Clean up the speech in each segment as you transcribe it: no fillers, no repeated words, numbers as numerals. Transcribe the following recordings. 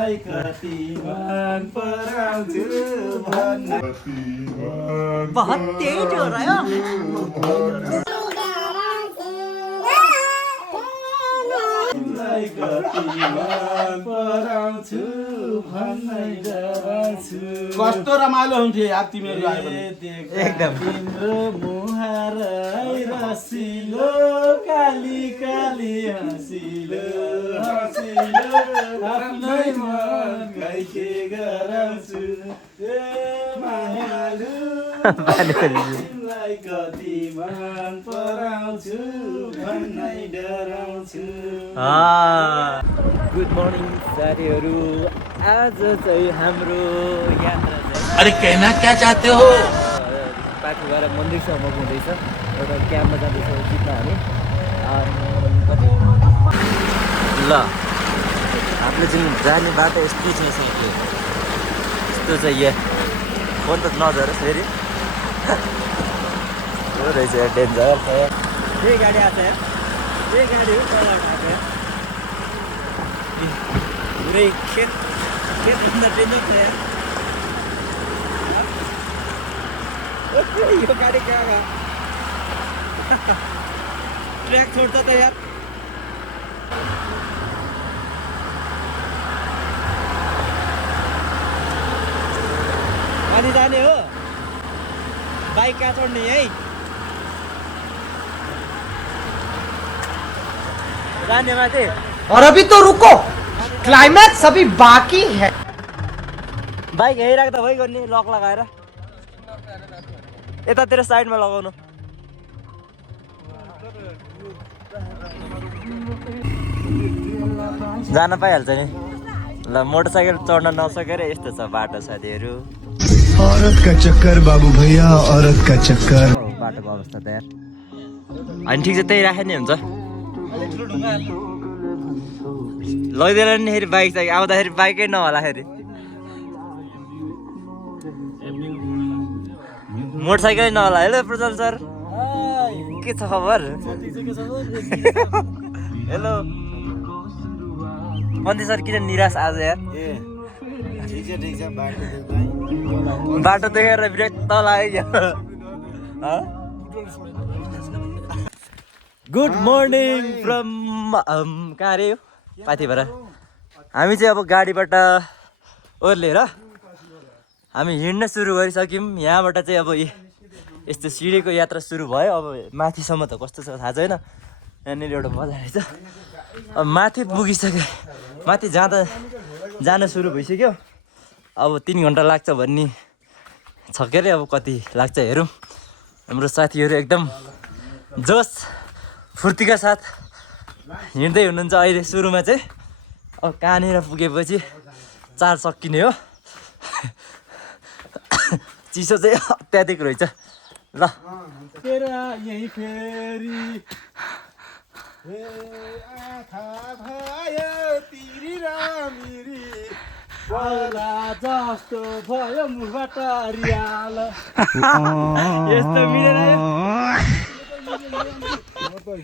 तिमीलाई कति मन पराउँछु भन्ने बहुत तेज हो रहा है तिमीलाई कति मन पराउँछु भन्नै डराउँछु कस्तो रमाइलो हुन्थ्यो यार तिमीहरू आयो भने एकदम तिम्रो मुहारै रसिलो काली काली हँसिलो हँसिलो आफ्नै मन के गराउँछु ए मायालु तिमीलाई कति मन पराउँछु भन्नै डराउँछु। गुड मर्निङ साथीहरू, आज चाहिँ हाम्रो यात्रा चाहिँ अरे कहना क्या चाहते हो पाठीबाट मन्दिरसम्म हुँदैछ। एउटा क्याम्पमा जाँदैछ जित्न हामी कति ल हामीले चाहिँ जाने बाटो यस्तो चाहिँ सक्यो यस्तो चाहिँ यहाँ फोन त नझरोस् फेरि रहेछ डेन्जर यही गाडी आएको छ यही गाडी हो पहिला उठाएको पुरै खेतभन्दा डेन्जर छ यार यो गाडी कहाँ गयो ट्र्याक छोड्छ त यार माथि जाने हो बाइक कहाँ छोड्ने है जाने माथि और अभी तो रुको क्लाइमैक्स अभी बाकी है बाइक यहीँ राख्दा भइगयो नि लक लगाएर यतातिर साइडमा लगाउनु जान पाइहाल्छ नि ल मोटरसाइकल चढ्न नसकेर यस्तो छ बाटो साथीहरू औरत का चक्कर बाबू भैया औरत का चक्कर बाटोको अवस्था त यार अनि ठिक छ त्यही राखे नि हुन्छ लैदिएर नि फेरि बाइक चाहिँ आउँदाखेरि बाइकै नहोला फेरि मोटरसाइकलै नहोला हेलो प्रजल सर के छ खबर हेलो मन्दी सर किन निराश आज यार बाटो देखेर विरक्त लाग्यो गुड मर्निङ फ्रम कहाँ अरे यो पाथिबाट हामी चाहिँ अब गाडीबाट ओर्लेर हामी हिँड्न सुरु गरिसक्यौँ यहाँबाट चाहिँ अब यस्तो सिँढीको यात्रा सुरु भयो अब माथिसम्म त कस्तो छ थाहा छैन यहाँनिर एउटा बजार रहेछ अब माथि पुगिसक्यो माथि जान सुरु भइसक्यो अब 3 घन्टा लाग्छ भन्ने छ के अरे अब कति लाग्छ हेरौँ हाम्रो साथीहरू एकदम जोस फुर्तीका साथ हिँड्दै हुनुहुन्छ अहिले सुरुमा चाहिँ अब कहाँनिर पुगेपछि चार्ज सकिने हो चिसो चाहिँ अत्याधिक रहेछ ल यही फेरि आँखा भयो तिरी रामिरी पहिला जस्तो भयो मुखबाट रियाल यस्तो मिलेर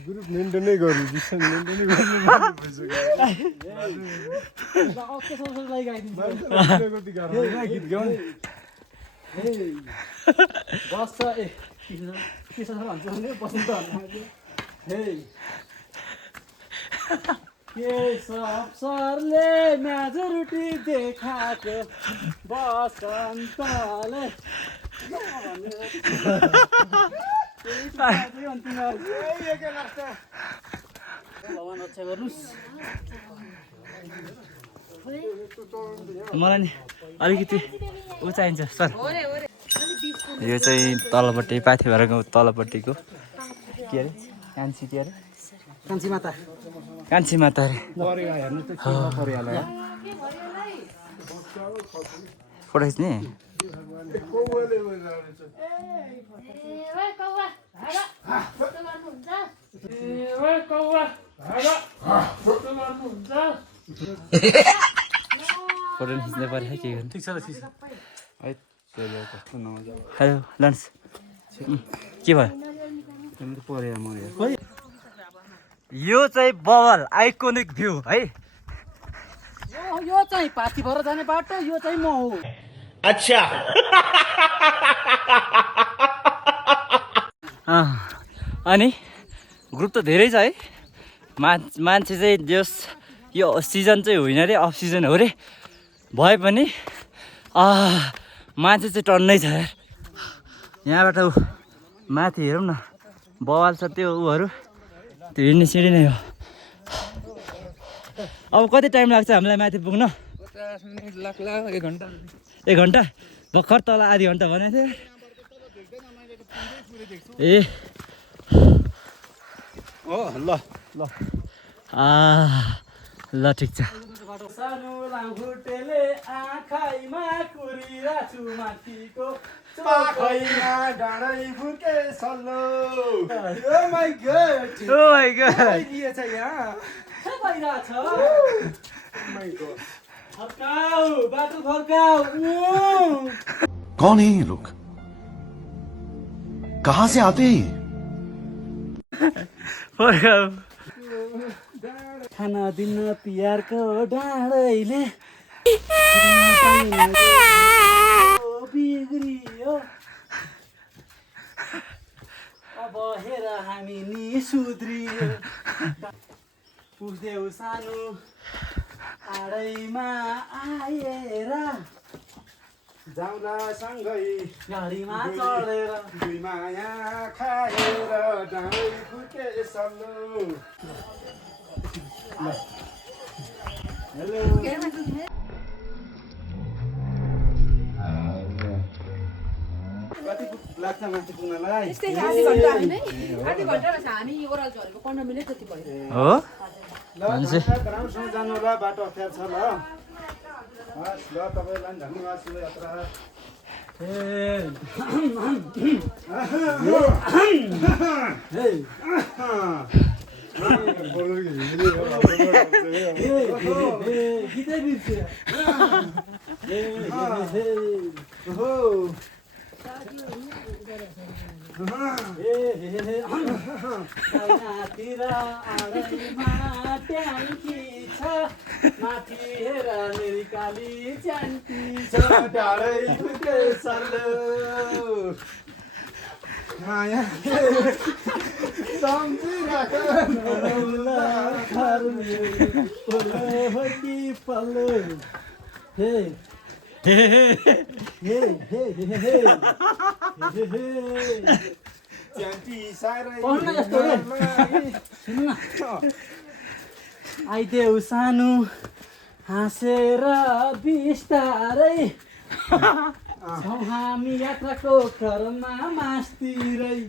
ग्रुप मेन्टेनै गर्नु सरले म्याजुरिटी देखाएको बसन्तले मलाई नि अलिकति ऊ चाहिन्छ सर यो चाहिँ तलपट्टि पाथिभराको तलपट्टिको के अरे कान्छी के अरे कान्छी माता अरे फोटो खिच्ने फोटो खिच्ने पर्छ के गर्नु ठिक छ ल ठिक छ हेलो लन्च के भयो यो चाहिँ बवाल आइकोनिक भ्यू है यो चाहिँ पाथी भएर जाने बाटो, यो चाहिँ म हो। अनि ग्रुप त धेरै छ है। मान्छे चाहिँ जस यो सिजन चाहिँ होइन रे, अफ सिजन हो रे, भए पनि मान्छे चाहिँ टन्नै छ यार। यहाँबाट माथि हेरौँ न, बवाल छ त्यो उहरू, त्यो हिँड्ने सिँढी नै हो। अब कति टाइम लाग्छ हामीलाई माथि पुग्न? 50 मिनट लाग्ला, 1 घन्टा। 1 घन्टा? भर्खर तल आधी घन्टा भनेको थियो। ए ल ल ल ठिक छ। सानो लामखुट्टेले आँखाइमा कुरिरहेछु माथिको पाखैमा डाँडै फुर्के सल्लो oh my God oh my God, आइदिएछ यहाँ के भइरहेछ? माई गॉड फर्काऊ, बाटो फर्काऊ। कौन है ये लोग? कहाँ से आते हैं? फर्काऊ। खाना दिन तिहारको डाँडैले बिग्रियो, अब हेर हामी नि सुध्रियो। पुग्देऊ सानो आडैमा आएर, जाउँला सँगै गाडीमा चढेर, दुई माया खाएर डाँडै फुर्के सल्लो। कति लाग्छ माथि पुग्नलाई? यस्तै आधी घन्टा होइन, आधी घन्टा रहेछ। हामी ओह्रालो झरेको 15 मिनट जति भयो। हो ल राम्रोसँग जानु होला, बाटो अप्ठ्यारो छ ल। हस् ल, तपाईँलाई पनि धन्यवाद शुभ यात्रा। गीतै बिर्स्यो। तिर आडैमा ट्याङ्की छ, माथि हेर मेरी काली च्याङ्की छ। डाँडै फुर्के सल्लो माया सम्झिराख पल्लो हे च्याम्पी साह्रै पढ्न यस्तो रे। सुन्नु न, आइदेऊ सानो हाँसेर बिस्तारै, छौँ हामी यात्राको क्रममा मास्तिरै।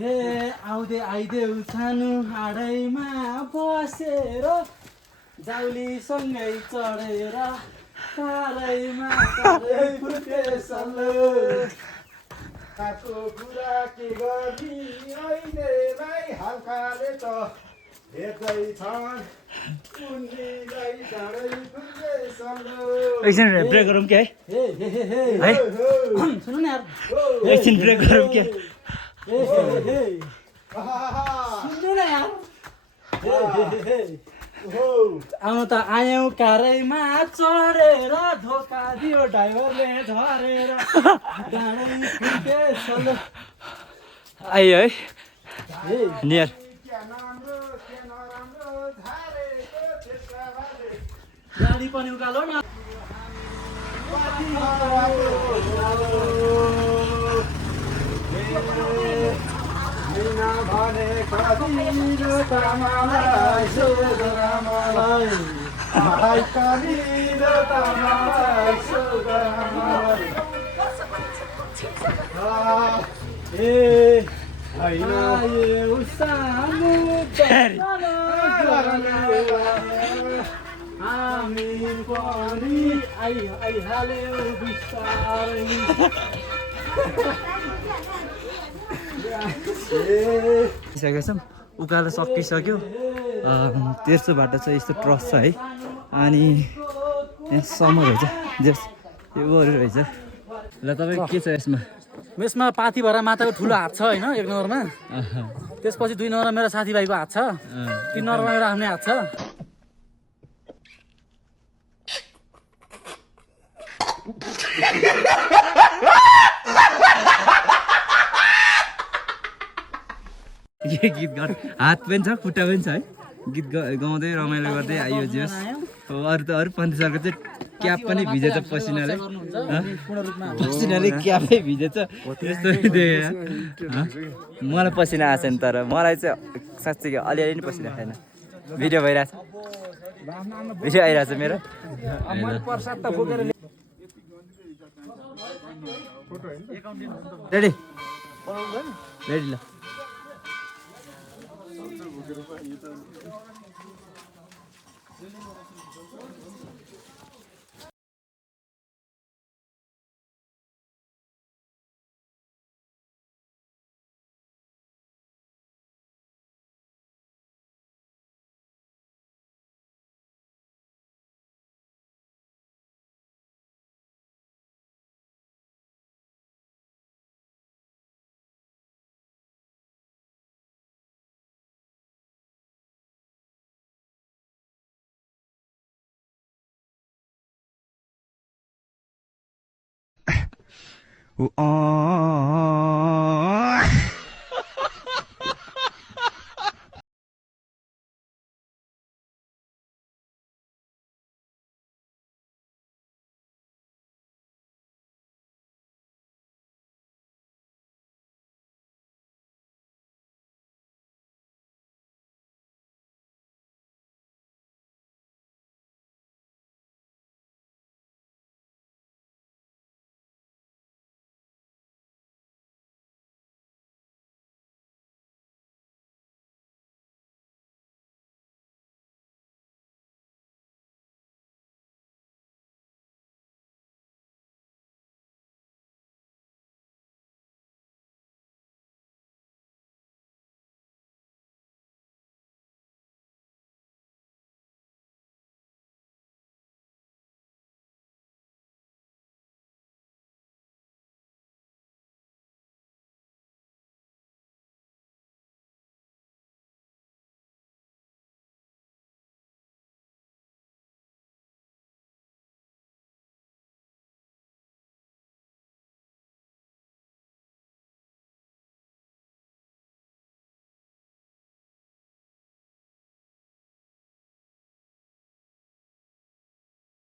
हे आइदेऊ सानो आडैमा बसेर, जाउलीसँगै चढेर तारैमा फुर्के सल्लो। काको कुरा के गर्ने अहिलेलाई हल्काले त हेर्दैछन् उनीलाई डाँडै फुर्के सल्लो। एकछिन ब्रेक गरौँ क्या है? है सुन्नु न यार, एकछिन ब्रेक गरौँ क्या? सुन्नु न यार। आउनु त आयौँ काరైमा चढेर, धोका दियो ड्राइभरले झरेर, डाँडै फुर्के सल्लो। आइयो है नियर। गाडी पनि उकालो न। भने कलिलो तामालाई सुगरामलाई भाइ कलिलो तामालाई सुगरामलाई ए होइन आयो सानो हामी पनि आइहाल्यो बिस्तारै। सकेको छौँ, उकालो सकिसक्यो। तेर्सो बाटो चाहिँ यस्तो ट्रस छ है, अनि यहाँ समर रहेछ, जस यो रहेछ। ल तपाईँ के छ यसमा? यसमा पाथी भएर माताको ठुलो हात छ होइन 1 नम्बरमा त्यसपछि 2 नम्बरमा मेरो साथीभाइको हात छ 3 नम्बरमा मेरो आफ्नै हात छ के गीत गर हात पनि छ खुट्टा पनि छ है गीत गाउँदै रमाइलो गर्दै आइयो जोस् अरू त अरू पन्थी सरको चाहिँ क्याप पनि भिजेछ पसिनाले क्यापै भिजेछ त्यस्तो देखेँ मलाई पसिना आएको छैन तर मलाई चाहिँ साँच्चै अलिअलि नि पसिना छैन भिडियो भइरहेछ भिडियो आइरहेछ मेरो रेडी रेडी ल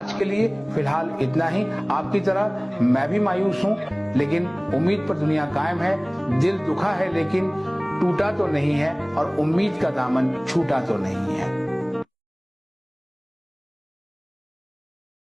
के लिए फिलहाल इतना ही। आपकी तरह मैं भी मायूस हूं, लेकिन उम्मीद पर दुनिया कायम है। दिल दुखा है लेकिन टूटा तो नहीं है और उम्मीद का दामन छूटा तो नहीं है।